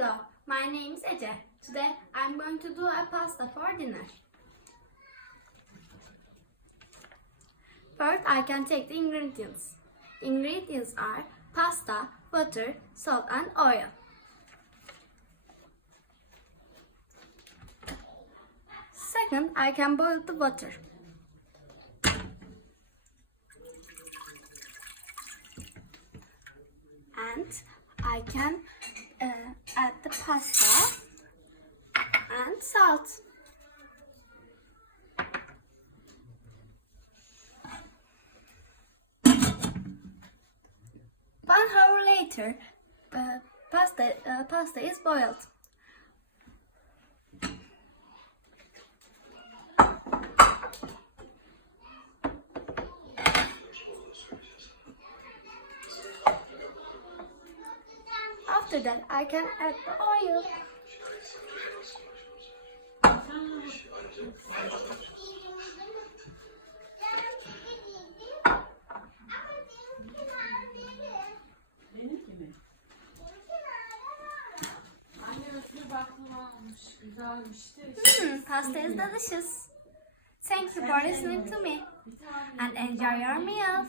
Hello, my name is Ece. Today I'm going to do a pasta for dinner. First, I can take the ingredients. Ingredients are pasta, butter, salt and oil. Second, I can boil the water. And I can add the pasta and salt. 1 hour later, pasta is boiled. After that, I can add the oil. Pasta is delicious. Thank you for listening to me and enjoy your meal.